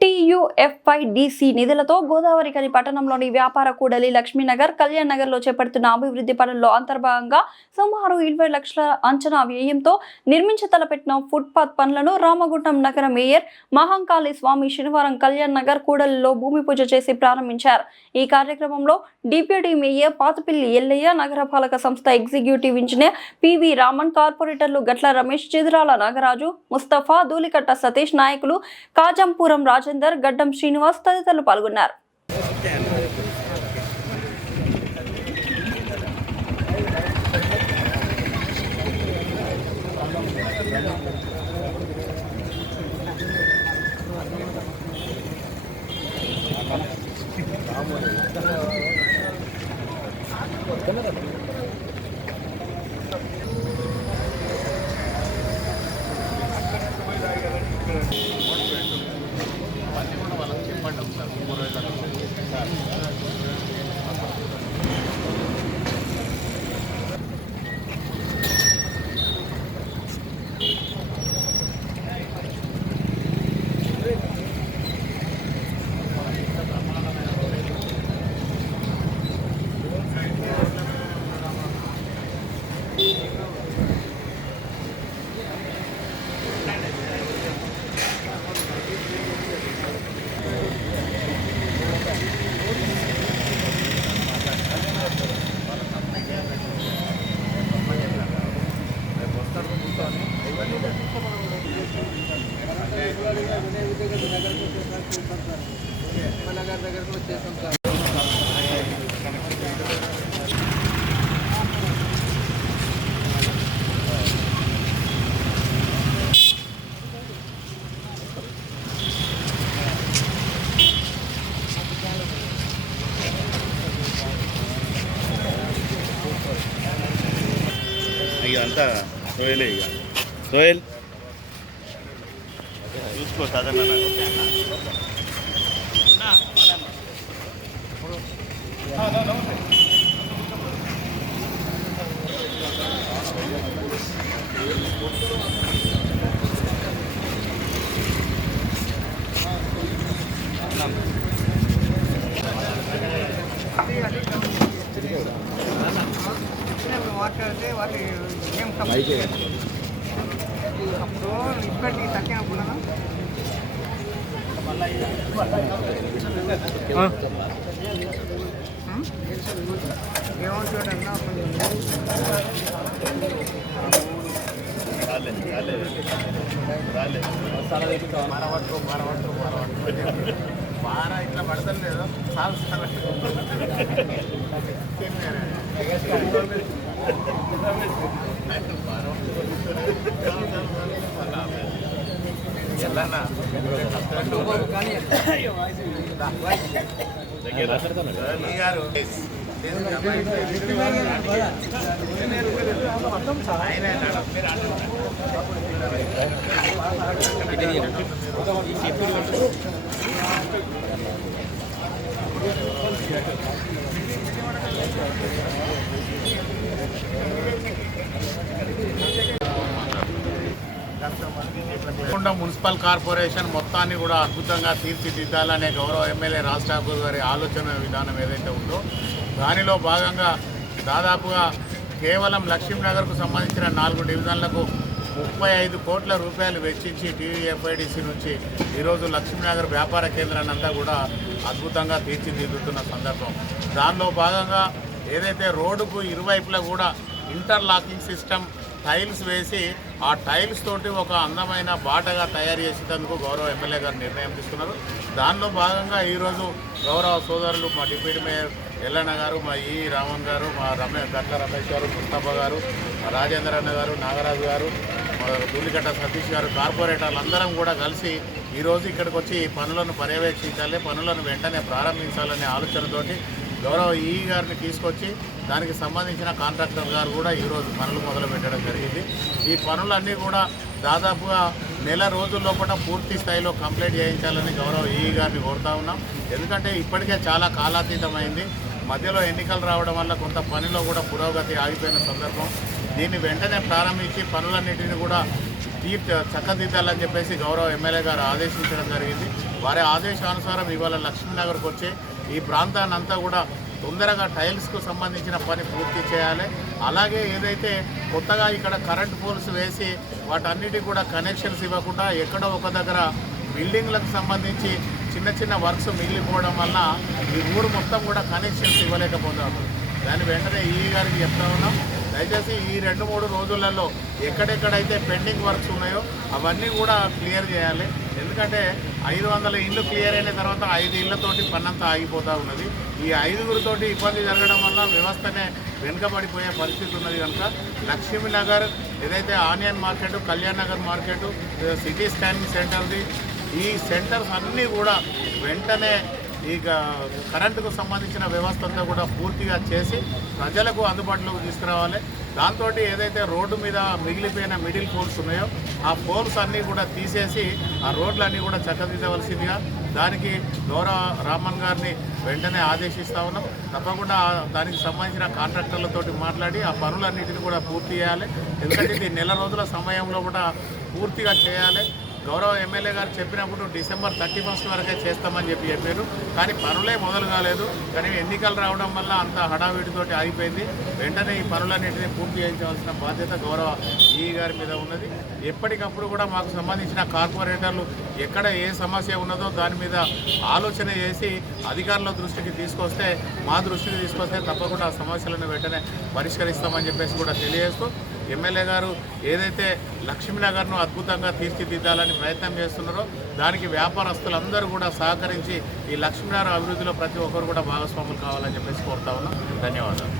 TUFIDC నిధులతో గోదావరిఖని పట్టణంలోని వ్యాపార కూడలి లక్ష్మీనగర్, కళ్యాణ్ నగర్లో చేపడుతున్న అభివృద్ధి పనుల్లో అంతర్భాగంగా సుమారు 20 లక్షల అంచనా వ్యయంతో నిర్మించ తలపెట్టిన ఫుట్పాత్ పనులను రామగుండం నగర మేయర్ మహంకాళి స్వామి శనివారం కళ్యాణ్ నగర్ కూడలిలో భూమి పూజ చేసి ప్రారంభించారు. ఈ కార్యక్రమంలో డిప్యూటీ మేయర్ పాతపిల్లి ఎల్లయ్య, నగరపాలక సంస్థ ఎగ్జిక్యూటివ్ ఇంజనీర్ పివి రామన్, కార్పొరేటర్లు గట్ల రమేష్, చిదిరాల నాగరాజు, ముస్తఫా, ధూళికట్ట సతీష్, నాయకులు కాజంపురం రాజేందర్, గడ్డం శ్రీనివాస్ తదితరులు పాల్గొన్నారు. అంతా సోయలే ఇక సోయల్ చూసుకో సాధారణ మాట్లాడితే వాటి ఏం అప్పుడు ఇప్పటికి తగ్గినప్పుడు ఏమంటాడన్నా మారా ఇట్లా పడతాను లేదు మున్సిపల్ కార్పొరేషన్ మొత్తాన్ని కూడా అద్భుతంగా తీర్చిదిద్దాలనే గౌరవ ఎమ్మెల్యే రాజ్ ఠాకూర్ గారి ఆలోచన విధానం ఏదైతే ఉందో దానిలో భాగంగా దాదాపుగా కేవలం లక్ష్మీనగర్కు సంబంధించిన 4 డివిజన్లకు 35 కోట్ల రూపాయలు వెచ్చించి TUFIDC నుంచి ఈరోజు లక్ష్మీనగర్ వ్యాపార కేంద్రాన్ని అంతా కూడా అద్భుతంగా తీర్చిదిద్దుతున్న సందర్భం. దానిలో భాగంగా ఏదైతే రోడ్డుకు ఇరువైపులా కూడా ఇంటర్లాకింగ్ సిస్టమ్ టైల్స్ వేసి ఆ టైల్స్ తోటి ఒక అందమైన బాటగా తయారు చేసేందుకు గౌరవ ఎమ్మెల్యే గారు నిర్ణయం తీసుకున్నారు. దానిలో భాగంగా ఈరోజు గౌరవ సోదరులు మా డిప్యూటీ మేయర్ ఎల్లన్న గారు, మా రామన్ గారు, మా గట్ల రమేష్ గారు, ముస్తఫా గారు, రాజేంద్ర అన్న గారు, నాగరాజు గారు, ధూళికట్ట సతీష్ గారు, కార్పొరేటర్లు అందరం కూడా కలిసి ఈరోజు ఇక్కడికి వచ్చి పనులను పర్యవేక్షించాలి, పనులను వెంటనే ప్రారంభించాలనే ఆలోచనతోటి గౌరవ గారిని తీసుకొచ్చి దానికి సంబంధించిన కాంట్రాక్టర్ గారు కూడా ఈరోజు పనులు మొదలు పెట్టడం జరిగింది. ఈ పనులన్నీ కూడా దాదాపుగా నెల రోజుల లోపల పూర్తి స్థాయిలో కంప్లీట్ చేయించాలని గౌరవ గారిని కోరుతా ఉన్నాం. ఎందుకంటే ఇప్పటికే చాలా కాలాతీతమైంది. మధ్యలో ఎన్నికలు రావడం వల్ల కొంత పనిలో కూడా పురోగతి ఆగిపోయిన సందర్భం. దీన్ని వెంటనే ప్రారంభించి పనులన్నింటినీ కూడా చక్కదిద్దాలని చెప్పేసి గౌరవ ఎమ్మెల్యే గారు ఆదేశించడం జరిగింది. వారి ఆదేశానుసారం ఇవాళ లక్ష్మీనగర్కి వచ్చి ఈ ప్రాంతాన్ని అంతా కూడా తొందరగా టైల్స్కు సంబంధించిన పని పూర్తి చేయాలి. అలాగే ఏదైతే కొత్తగా ఇక్కడ కరెంట్ పోల్స్ వేసి వాటన్నిటికి కూడా కనెక్షన్స్ ఇవ్వకుండా ఎక్కడో ఒక దగ్గర బిల్డింగ్లకు సంబంధించి చిన్న చిన్న వర్క్స్ మిగిలిపోవడం వల్ల ఈ ఊరు మొత్తం కూడా కనెక్షన్స్ ఇవ్వలేకపోతాము. దాని వెంటనే ఈ గారికి చెప్తా ఉన్నాం, దయచేసి ఈ 2-3 రోజులలో ఎక్కడెక్కడైతే పెండింగ్ వర్క్స్ ఉన్నాయో అవన్నీ కూడా క్లియర్ చేయాలి. ఎందుకంటే 500 ఇళ్ళు క్లియర్ అయిన తర్వాత 5 ఇళ్లతోటి పన్నంతా ఆగిపోతూ ఉన్నది. ఈ 5గురితోటి ఇబ్బంది జరగడం వల్ల వ్యవస్థనే వెనుకబడిపోయే పరిస్థితి ఉన్నది. కనుక లక్ష్మీనగర్ ఏదైతే onion market, Kalyan Nagar market, city scanning సెంటర్ది ఈ సెంటర్స్ అన్నీ కూడా వెంటనే ఈ కరెంటుకు సంబంధించిన వ్యవస్థ అంతా కూడా పూర్తిగా చేసి ప్రజలకు అందుబాటులోకి తీసుకురావాలి. దాంతో ఏదైతే రోడ్డు మీద మిగిలిపోయిన మిడిల్ పోల్స్ ఉన్నాయో ఆ పోల్స్ అన్నీ కూడా తీసేసి ఆ రోడ్లన్నీ కూడా చక్కదిద్దవలసిందిగా దానికి గౌరవ రామన్ గారిని వెంటనే ఆదేశిస్తూ ఉన్నాం. తప్పకుండా దానికి సంబంధించిన కాంట్రాక్టర్లతోటి మాట్లాడి ఆ పనులన్నిటిని కూడా పూర్తి చేయాలి. ఎందుకంటే ఇది నెల రోజుల సమయంలో కూడా పూర్తిగా చేయాలి. గౌరవ ఎమ్మెల్యే గారు చెప్పినప్పుడు డిసెంబర్ 31 వరకే చేస్తామని చెప్పారు. కానీ పనులే మొదలు కాలేదు. కానీ ఎన్నికలు రావడం వల్ల అంత హడావిడితోటి ఆగిపోయింది. వెంటనే ఈ పనులన్నింటినీ పూర్తి చేయించవలసిన బాధ్యత గౌరవ ఈ గారి మీద ఉన్నది. ఎప్పటికప్పుడు కూడా మాకు సంబంధించిన కార్పొరేటర్లు ఎక్కడ ఏ సమస్య ఉన్నదో దాని మీద ఆలోచన చేసి అధికారుల దృష్టికి తీసుకొస్తే, మా దృష్టికి తీసుకొస్తే తప్పకుండా ఆ సమస్యలను వెంటనే పరిష్కరిస్తామని చెప్పేసి కూడా తెలియజేస్తూ, ఎమ్మెల్యే గారు ఏదైతే లక్ష్మీనగర్ను అద్భుతంగా తీర్చిదిద్దాలని ప్రయత్నం చేస్తున్నారో దానికి వ్యాపారస్తులందరూ కూడా సహకరించి ఈ లక్ష్మీనగర్ అభివృద్ధిలో ప్రతి ఒక్కరు కూడా భాగస్వాములు కావాలని చెప్పేసి కోరుతా ఉన్నాం. ధన్యవాదాలు.